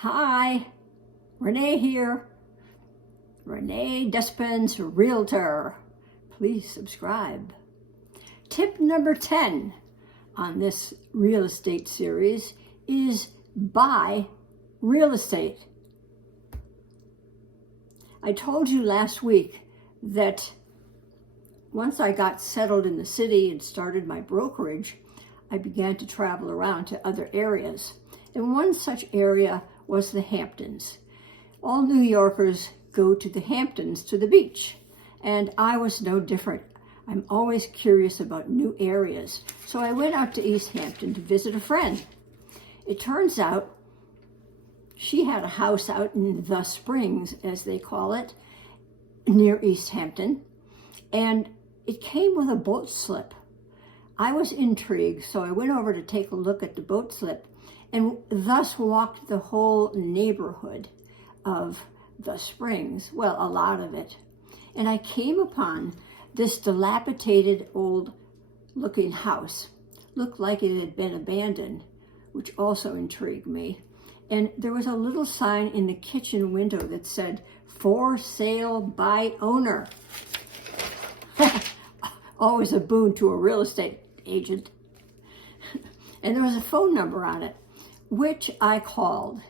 Hi, Renee here. Renee Despins, Realtor. Please subscribe. Tip number 10 on this real estate series is buy real estate. I told you last week that once I got settled in the city and started my brokerage, I began to travel around to other areas. And one such area was the Hamptons. All New Yorkers go to the Hamptons, to the beach, and I was no different. I'm always curious about new areas, so I went out to East Hampton to visit a friend. It turns out she had a house out in the Springs, as they call it, near East Hampton, and it came with a boat slip. I was intrigued, so I went over to take a look at the boat slip and thus walked the whole neighborhood of the Springs, well, a lot of it. And I came upon this dilapidated old looking house. Looked like it had been abandoned, which also intrigued me. And there was a little sign in the kitchen window that said, "For sale by owner." Always a boon to a real estate agent. And there was a phone number on it, which I called.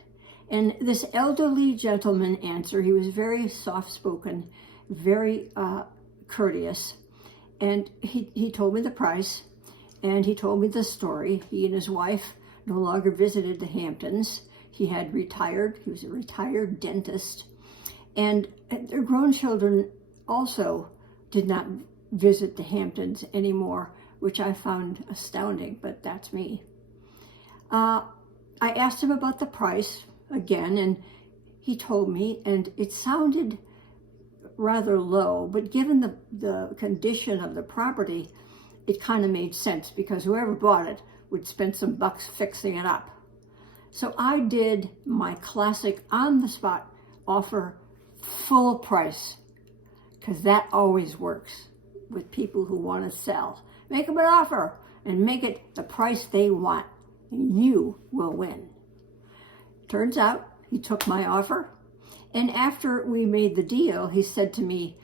And this elderly gentleman answered. He was very soft-spoken, very courteous. And he told me the price, and he told me the story. He and his wife no longer visited the Hamptons. He had retired. He was a retired dentist. And their grown children also did not visit the Hamptons anymore, which I found astounding, but that's me. I asked him about the price again, and he told me, and it sounded rather low, but given the condition of the property, it kind of made sense because whoever bought it would spend some bucks fixing it up. So I did my classic on-the-spot offer, full price, because that always works with people who want to sell. Make them an offer and make it the price they want, and you will win. Turns out he took my offer, and after we made the deal, he said to me,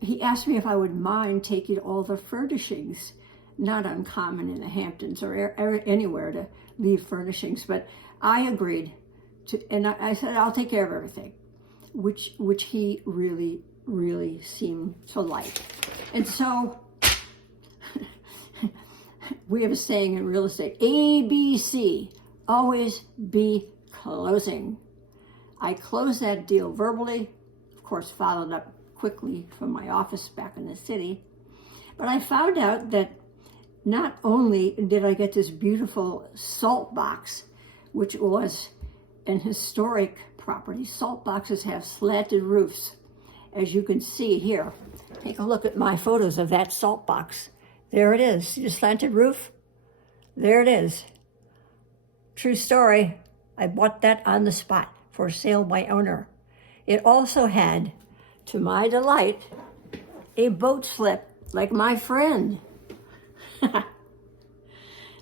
he asked me if I would mind taking all the furnishings. Not uncommon in the Hamptons or anywhere to leave furnishings, but I agreed to, and I said, I'll take care of everything, which he really seemed to like. And so we have a saying in real estate, ABC, always be closing. I closed that deal verbally, of course, followed up quickly from my office back in the city. But I found out that not only did I get this beautiful salt box, which was an historic property. Salt boxes have slanted roofs, as you can see here. Take a look at my photos of that salt box. There it is. See the slanted roof? There it is. True story. I bought that on the spot, for sale by owner. It also had, to my delight, a boat slip like my friend.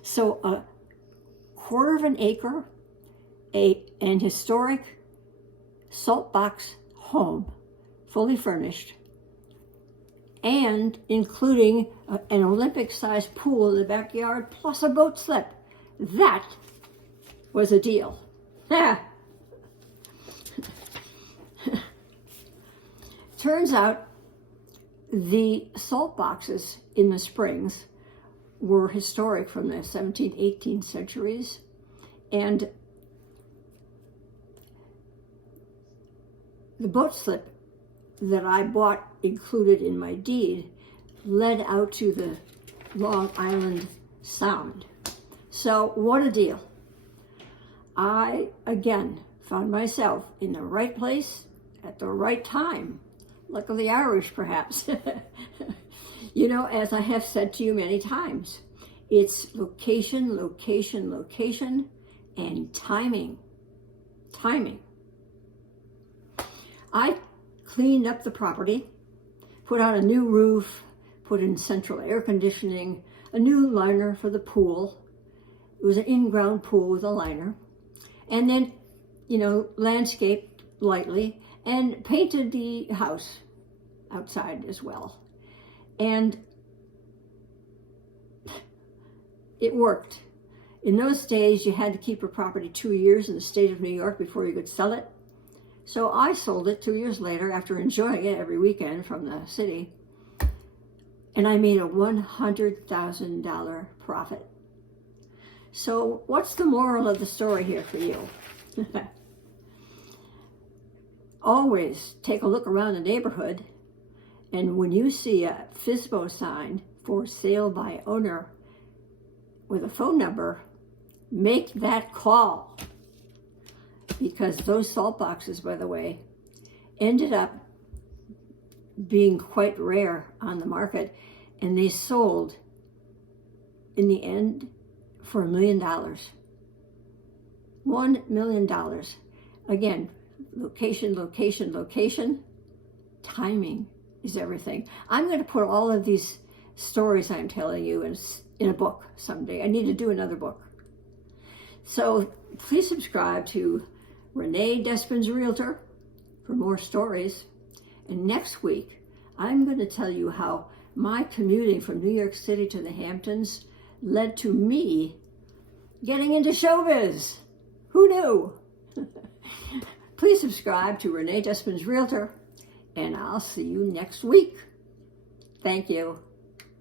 So a quarter of an acre, an historic salt box home, fully furnished, and including an Olympic-sized pool in the backyard, plus a boat slip. That was a deal. Turns out the salt boxes in the Springs were historic from the 17th, 18th centuries, and the boat slip that I bought included in my deed led out to the Long Island Sound. So what a deal. I, again, found myself in the right place at the right time. Luck of the Irish, perhaps. You know, as I have said to you many times, it's location, location, location, and timing. Timing. I cleaned up the property, put on a new roof, put in central air conditioning, a new liner for the pool. It was an in-ground pool with a liner. And then landscaped lightly and painted the house outside as well. And it worked. In those days, you had to keep a property 2 years in the state of New York before you could sell it. So I sold it 2 years later after enjoying it every weekend from the city. And I made a $100,000 profit. So what's the moral of the story here for you? Always take a look around the neighborhood, and when you see a FSBO sign, for sale by owner, with a phone number, make that call. Because those salt boxes, by the way, ended up being quite rare on the market, and they sold in the end for $1 million. $1 million. Again, location, location, location. Timing is everything. I'm going to put all of these stories I'm telling you in a book someday. I need to do another book. So please subscribe to Renee Despins Realtor for more stories. And next week, I'm going to tell you how my commuting from New York City to the Hamptons led to me getting into showbiz. Who knew? Please subscribe to Renee Despins Realtor, and I'll see you next week. Thank you.